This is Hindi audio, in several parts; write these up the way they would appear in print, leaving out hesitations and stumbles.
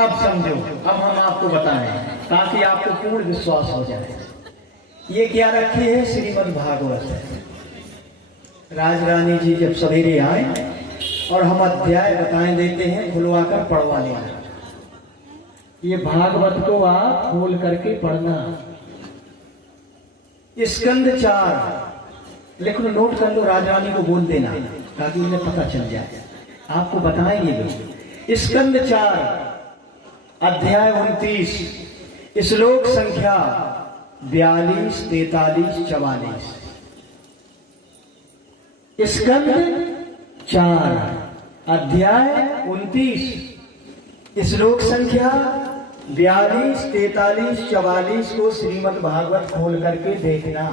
अब समझो, अब हम आपको बताएं ताकि आपको पूर्ण विश्वास हो जाए। ये क्या रखी है? श्रीमद् भागवत। राजरानी जी जब सवेरे आए और हम अध्याय बताए देते हैं, खुलवाकर पढ़वा लेना। ये भागवत को आप खोल करके पढ़ना। स्कंद 4 लिख लो, नोट कर लो, राजरानी को बोल देना ताकि उन्हें पता चल जाए। आपको बताएंगे भी। स्कंद 4 अध्याय 29 श्लोक संख्या 42, 43, 44। स्कंद 4 अध्याय 29 श्लोक संख्या 42, 43, 44 को श्रीमद् भागवत खोल करके देखना।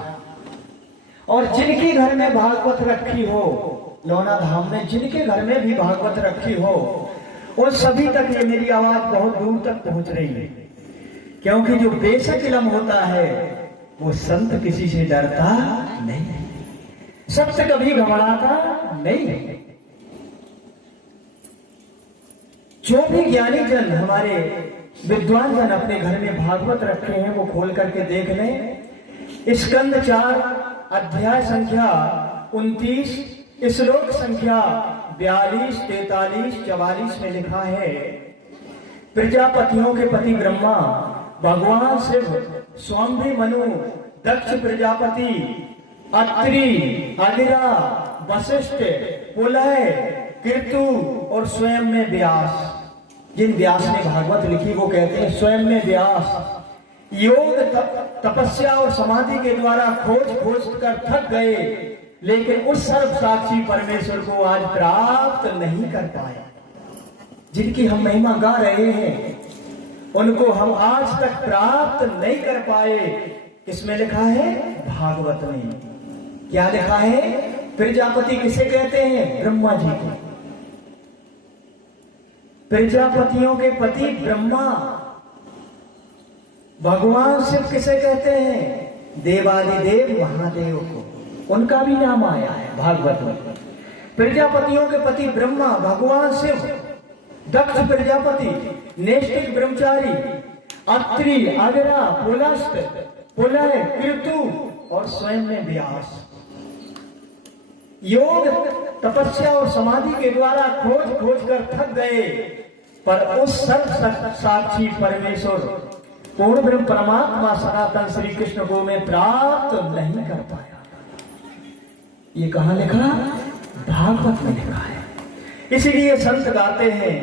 और जिनके घर में भागवत रखी हो, लौना धाम में जिनके घर में भी भागवत रखी हो, वो सभी तक ये मेरी आवाज बहुत दूर तक पहुंच रही है। क्योंकि जो बेशक इल्म होता है वो संत किसी से डरता नहीं, सत्य कभी घबराता नहीं। जो भी ज्ञानी जन, हमारे विद्वान जन अपने घर में भागवत रखे हैं वो खोल करके देख लें। स्कंद 4 अध्याय संख्या 29 श्लोक संख्या 42, 43, 44 में लिखा है, प्रजापतियों के पति ब्रह्मा, भगवान शिव, स्वामी मनु, दक्ष प्रजापति, अत्रि, अगिरा, वशिष्ठ, पुलह, कीर्तु और स्वयं में व्यास। जिन व्यास ने भागवत लिखी वो कहते हैं स्वयं में व्यास योग तपस्या और समाधि के द्वारा खोज कर थक गए, लेकिन उस सर्व साक्षी परमेश्वर को आज प्राप्त नहीं कर पाए। जिनकी हम महिमा गा रहे हैं उनको हम आज तक प्राप्त नहीं कर पाए। इसमें लिखा है भागवत में। क्या लिखा है? प्रजापति किसे कहते हैं? ब्रह्मा जी को। प्रजापतियों के पति ब्रह्मा। भगवान शिव किसे कहते हैं? देवादिदेव महादेव को। उनका भी नाम आया है भागवत में। प्रजापतियों के पति ब्रह्मा, भगवान शिव, दक्ष प्रजापति, नैष्ठिक ब्रह्मचारी, अत्रि, अगिरा, पुलस्त, पुलह, कीर्तु और स्वयं में व्यास योग तपस्या और समाधि के द्वारा खोज कर थक गए, पर उस सर्व साक्षी परमेश्वर पूर्ण ब्रह्म परमात्मा सनातन श्री कृष्ण को मैं प्राप्त नहीं कर पाया। ये कहां लिखा? भागवत में लिखा है। इसलिए संत गाते हैं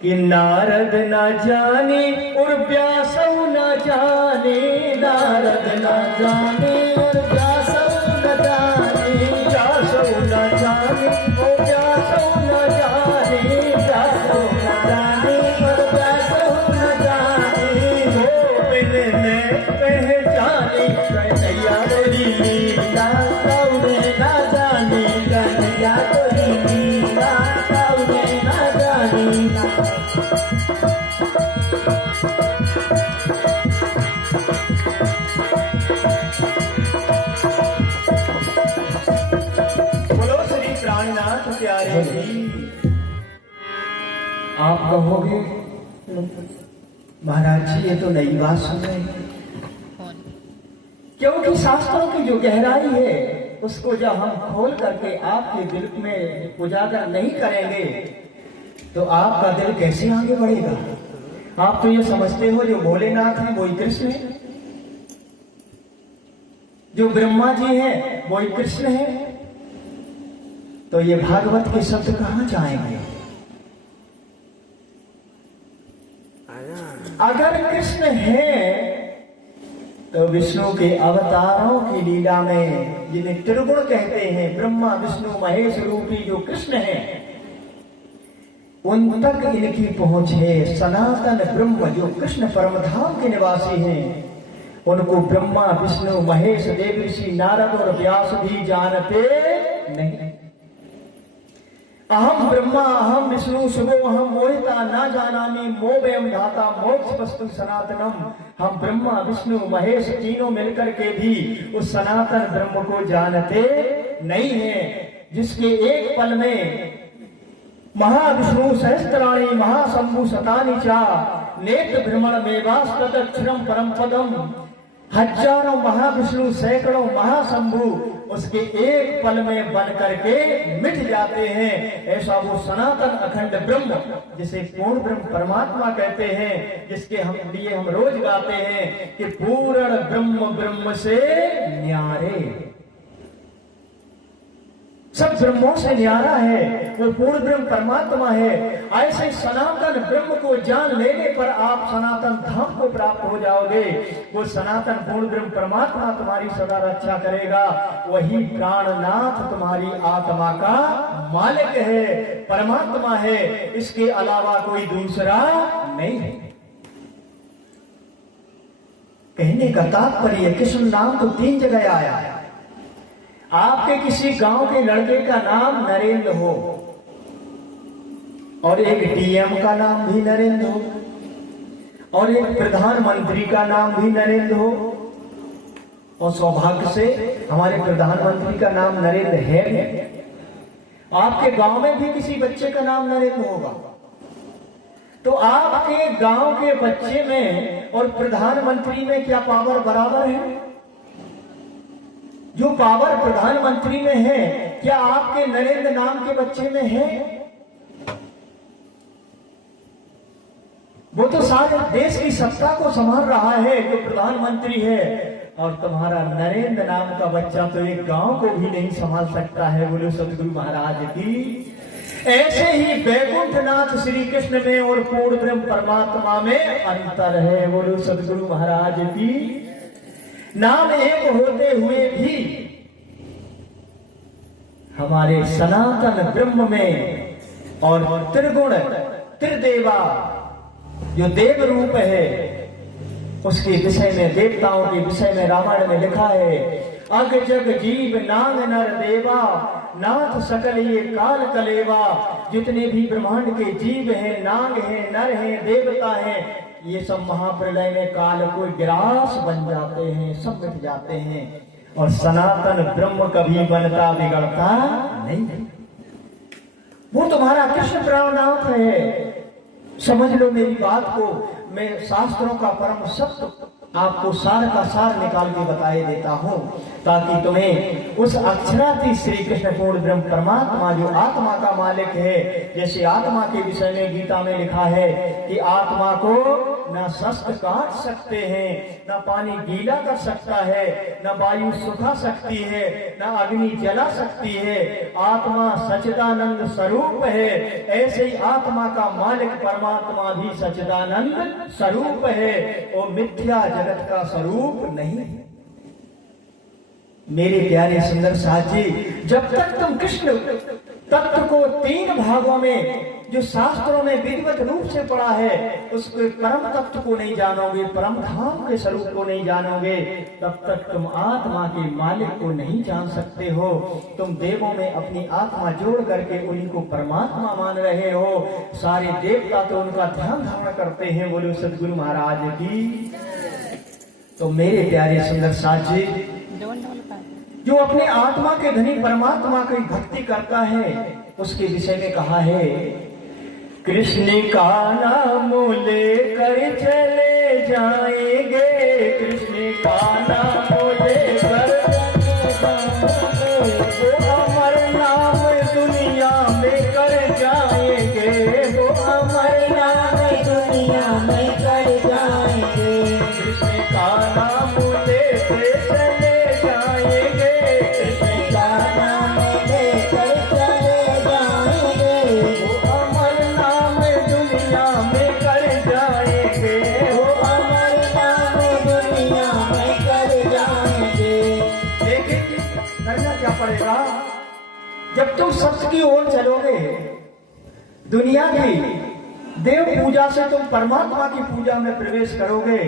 कि नारद न जाने और व्यास न जाने, नारद न जाने और व्यास न जाने, व्यास न जाने और व्यास न जाने, व्यास न जाने और व्यास न जाने, गोविंद ने पहचाने कन्हैया तेरी लीला, कौने न जाने कन्हैया तेरी लीला, कौने न जाने। बोलो श्री प्राणनाथ प्यारे जी। आप कहोगे महाराज जी ये तो नई बात सुन रहे हैं, क्योंकि शास्त्रों की जो गहराई है उसको जब हम खोल करके आपके दिल में उजागर नहीं करेंगे तो आपका दिल कैसे आगे बढ़ेगा? आप तो ये समझते हो जो भोलेनाथ हैं वही कृष्ण है, जो ब्रह्मा जी हैं वही कृष्ण है, तो ये भागवत के शब्द कहां जाएंगे? अगर कृष्ण है तो विष्णु के अवतारों की लीला में जिन्हें त्रिगुण कहते हैं, ब्रह्मा विष्णु महेश रूपी जो कृष्ण है, उन तक इनकी पहुंच है। सनातन ब्रह्म जो कृष्ण परमधाम के निवासी हैं, उनको ब्रह्मा विष्णु महेश देवऋषि नारद और व्यास भी जानते नहीं। अहम ब्रह्मा अहम विष्णु शुभो अहम मोहिता ना जानामि मोहभयम धाता मोक्ष वस्तु सनातनम। हम ब्रह्मा विष्णु महेश तीनों मिलकर के भी उस सनातन ब्रह्म को जानते नहीं है, जिसके एक पल में महाविष्णु सहस्त्राणी महासा महाशंभु शतानि चा नेत्र भ्रमण मेवास्तक्षरम परम पदम। हजारों महाविष्णु सैकड़ों महाशंभु उसके एक पल में बन करके मिट जाते हैं। ऐसा वो सनातन अखंड ब्रह्म जिसे पूर्ण ब्रह्म परमात्मा कहते हैं, जिसके हम रोज गाते हैं कि पूर्ण ब्रह्म ब्रह्म से न्यारे, सब ब्रह्मों से न्यारा है, वो पूर्ण ब्रह्म परमात्मा है। ऐसे सनातन ब्रह्म को जान लेने पर आप सनातन धाम को प्राप्त हो जाओगे। वो सनातन पूर्ण ब्रह्म परमात्मा तुम्हारी सदा रक्षा करेगा। वही प्राणनाथ तुम्हारी आत्मा का मालिक है, परमात्मा है, इसके अलावा कोई दूसरा नहीं है। कहने का तात्पर्य कृष्ण नाम तो 3 जगह आया है। आपके किसी गांव के लड़के का नाम नरेंद्र हो और एक डीएम का नाम भी नरेंद्र हो और एक प्रधानमंत्री का नाम भी नरेंद्र हो, और सौभाग्य से हमारे प्रधानमंत्री का नाम नरेंद्र है। आपके गांव में भी किसी बच्चे का नाम नरेंद्र होगा, तो आपके गांव के बच्चे में और प्रधानमंत्री में क्या पावर बराबर है? जो पावर प्रधानमंत्री में है क्या आपके नरेंद्र नाम के बच्चे में है? वो तो सारे देश की सत्ता को संभाल रहा है, जो प्रधानमंत्री है, और तुम्हारा नरेंद्र नाम का बच्चा तो एक गांव को भी नहीं संभाल सकता है। बोलो सदगुरु महाराज की। ऐसे ही वैकुंठनाथ श्री कृष्ण में और पूर्ण ब्रह्म परमात्मा में अंतर है। बोलो सदगुरु महाराज की। नाम एक होते हुए भी हमारे सनातन ब्रह्म में और त्रिगुण त्रिदेवा जो देव रूप है उसके विषय में, देवताओं के विषय में रामायण में लिखा है, अग जग जीव नाग नर देवा नाथ सकल ये काल कलेवा। जितने भी ब्रह्मांड के जीव हैं, नाग हैं, नर हैं, देवता हैं, ये सब महाप्रलय में काल को ग्रास बन जाते हैं, सब मिट जाते हैं, और सनातन ब्रह्म कभी बनता बिगड़ता नहीं। वो तुम्हारा कृष्ण प्राणनाथ है। समझ लो मेरी बात को। मैं शास्त्रों का परम सत्य आपको सार का सार निकाल के बताए देता हूं, ताकि तुम्हें उस अक्षराती श्री कृष्ण पूर्ण ब्रह्म परमात्मा जो आत्मा का मालिक है, जैसे आत्मा के विषय में गीता में लिखा है कि आत्मा को न शस्त्र काट सकते हैं, न पानी गीला कर सकता है, न वायु सुखा सकती है, न अग्नि जला सकती है। आत्मा सच्चिदानंद स्वरूप है। ऐसे ही आत्मा का मालिक परमात्मा भी सच्चिदानंद स्वरूप है, वो मिथ्या जगत का स्वरूप नहीं है। मेरे प्यारे सुंदर साथ जी, जब तक तुम कृष्ण तत्व को 3 भागों में जो शास्त्रों में विधिवत रूप से पढ़ा है उसके परम तत्व को नहीं जानोगे, परम धाम के स्वरूप को नहीं जानोगे, तब तक तुम आत्मा के मालिक को नहीं जान सकते हो। तुम देवों में अपनी आत्मा जोड़ करके उन्हीं को परमात्मा मान रहे हो। सारे देवता तो उनका ध्यान धारण करते हैं। बोलो सदगुरु महाराज की। तो मेरे प्यारे सुंदर साथ जी, जो अपने आत्मा के धनी परमात्मा की भक्ति करता है उसके विषय में कहा है, कृष्ण का नाम लेकर चले जाएंगे, कृष्ण का नाम लेकर वो अमर नाम दुनिया में कर जाएंगे, वो अमर नाम दुनिया में कर जाएंगे। कृष्ण का नाम लेकर चले जाएंगे, कृष्ण का नाम लेकर चले जाएंगे, वो अमर नाम दुनिया में कर जाएंगे, वो अमर नाम दुनिया में कर जाएंगे। लेकिन करना क्या पड़ेगा? जब तुम सत्य की ओर चलोगे, दुनिया की देव पूजा से तुम परमात्मा की पूजा में प्रवेश करोगे,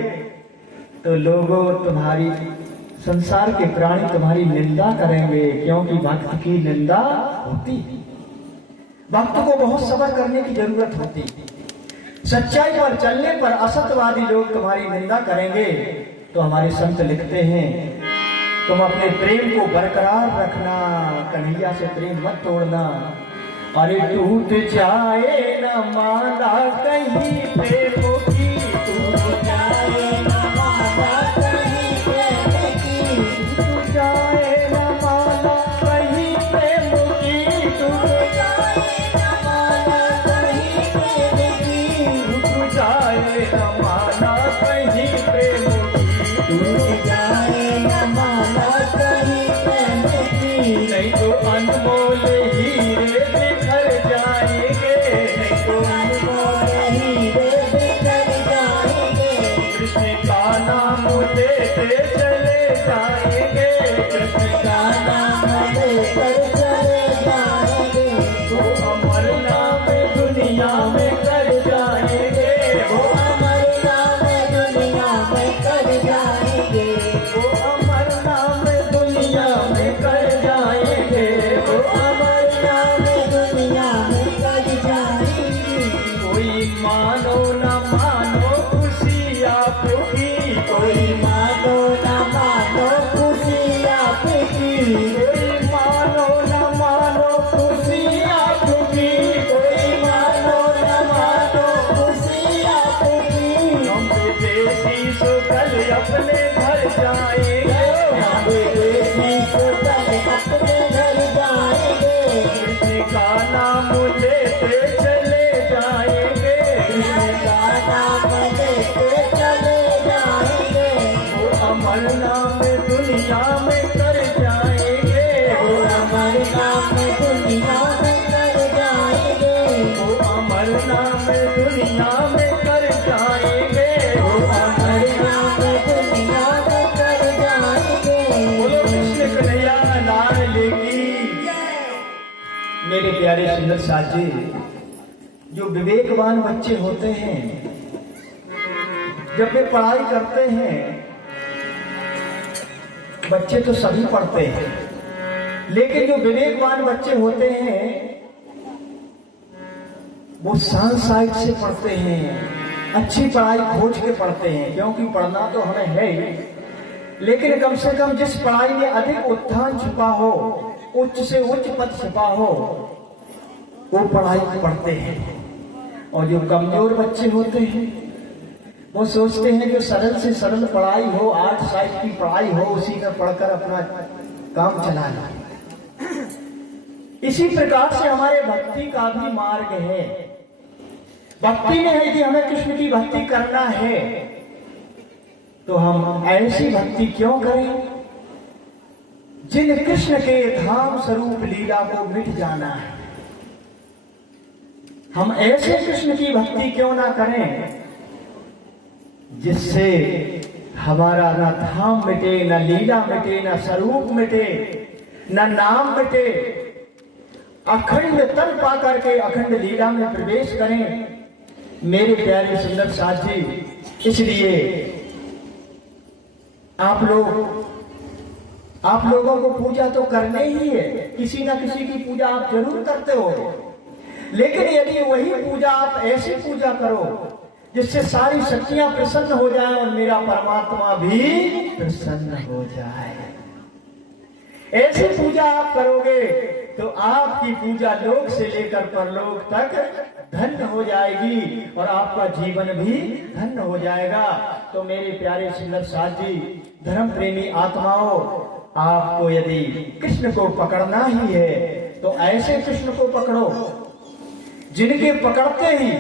तो लोगों तुम्हारी संसार के प्राणी तुम्हारी निंदा करेंगे, क्योंकि भक्त की निंदा होती है। भक्त को बहुत सब्र करने की जरूरत होती है। सच्चाई पर चलने पर असत्यवादी लोग तुम्हारी निंदा करेंगे। तो हमारे संत लिखते हैं, तुम अपने प्रेम को बरकरार रखना, कन्हैया से प्रेम मत तोड़ना। अरे टूट जाए न माला कहीं प्रेम की, टूट जाए न माला कहीं प्रेम की, टूट जाए न माला कहीं प्रेम की, टूट जाए न माला कहीं प्रेम की, टूट जाए न माला कहीं प्रेम की, टूट जाए न माला कहीं प्रेम की, नहीं तो अनमोल हीरे बिखर जाएंगे, नहीं तो अनमोल हीरे बिखर जाएंगे, कृष्ण का नाम लेते चले जाएंगे, कृष्ण का नाम लेकर चले जाएंगे, वो अमर नाम दुनिया में कर जाएंगे, वो अमर नाम दुनिया में कर जाएंगे, वो अमर नाम दुनिया में कर जाएंगे, वो अमर नाम दुनिया में कर जाएंगे। कोई मानो न मानो खुशी आपकी, कोई मानो न मानो खुशी आपकी, कोई मानो न मानो खुशी आपकी, कोई मानो न मानो खुशी आपकी, हम विदेशी सुकल अपने घर जाएंगे, हम विदेशी सुकल अपने घर जाएंगे, कृष्ण का नाम लेते चले जाएंगे, कृष्ण का नाम लेते चले जाएंगे, वो अमर नाम दुनिया में कर जाएंगे, वो अमर नाम दुनिया में कर जाएंगे, वो अमर नाम दुनिया में कर जाएंगे, वो अमर नाम दुनिया में कर जाएंगे। बोलो कृष्ण कन्हैया लाल की। मेरे प्यारे सुंदर साथ जी, जो विवेकवान बच्चे होते हैं जब वे पढ़ाई करते हैं, बच्चे तो सभी पढ़ते हैं, लेकिन जो विवेकवान बच्चे होते हैं वो शांत साइड से पढ़ते हैं, अच्छी पढ़ाई खोज के पढ़ते हैं, क्योंकि पढ़ना तो हमें है ही, लेकिन कम से कम जिस पढ़ाई में अधिक उत्थान छुपा हो, उच्च से उच्च पद छुपा हो, वो पढ़ाई पढ़ते हैं। और जो कमजोर बच्चे होते हैं वो सोचते हैं जो सरल से सरल पढ़ाई हो, 8 साल की पढ़ाई हो, उसी में पढ़कर अपना काम चला ले। इसी प्रकार से हमारे भक्ति का भी मार्ग है। भक्ति में है कि हमें कृष्ण की भक्ति करना है, तो हम ऐसी भक्ति क्यों करें जिन कृष्ण के धाम स्वरूप लीला को मिट जाना है। हम ऐसे कृष्ण की भक्ति क्यों ना करें जिससे हमारा न धाम मिटे, न लीला मिटे, न स्वरूप मिटे, न नाम मिटे, अखंड तन पा करके अखंड लीला में प्रवेश करें। मेरे प्यारे सुंदर साथ जी, इसलिए आप लोगों को पूजा तो करने ही है, किसी ना किसी की पूजा आप जरूर करते हो, लेकिन यदि वही पूजा आप ऐसी पूजा करो जिससे सारी शक्तियां प्रसन्न हो जाएं और मेरा परमात्मा भी प्रसन्न हो जाए, ऐसी पूजा आप करोगे तो आपकी पूजा लोक से लेकर परलोक तक धन्य हो जाएगी और आपका जीवन भी धन्य हो जाएगा। तो मेरे प्यारे सुंदर साथ जी, धर्म प्रेमी आत्माओं, आपको यदि कृष्ण को पकड़ना ही है तो ऐसे कृष्ण को पकड़ो जिनके पकड़ते ही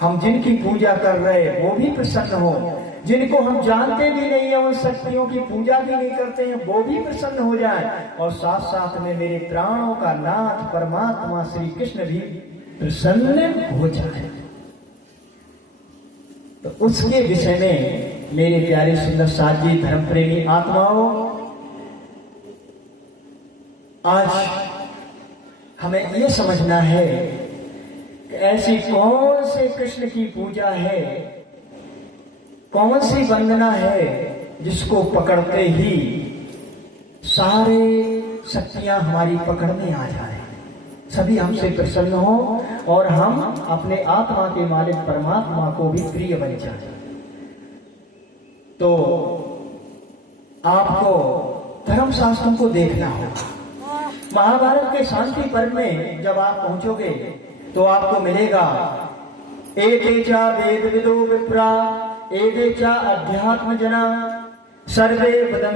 हम जिनकी पूजा कर रहे वो भी प्रसन्न हो, जिनको हम जानते भी नहीं है, उन शक्तियों की पूजा भी नहीं करते हैं, वो भी प्रसन्न हो जाए, और साथ साथ में मेरे प्राणों का नाथ परमात्मा श्री कृष्ण भी प्रसन्न हो जाए। तो उसके विषय में मेरे प्यारे सुंदर साथ जी, धर्म प्रेमी आत्माओं, आज हमें यह समझना है कि ऐसी कौन से कृष्ण की पूजा है, कौन सी वंदना है जिसको पकड़ते ही सारे शक्तियां हमारी पकड़ में आ जाए, सभी हमसे प्रसन्न हो और हम अपने आत्मा के मालिक परमात्मा को भी प्रिय बन जाए। तो आपको धर्म शास्त्रों को देखना होगा। महाभारत के शांति पर्व में जब आप पहुंचोगे तो आपको मिलेगा एकेचा वेद विदो विप्रा एकेचा अध्यात्म जना सर्वे वदन्ति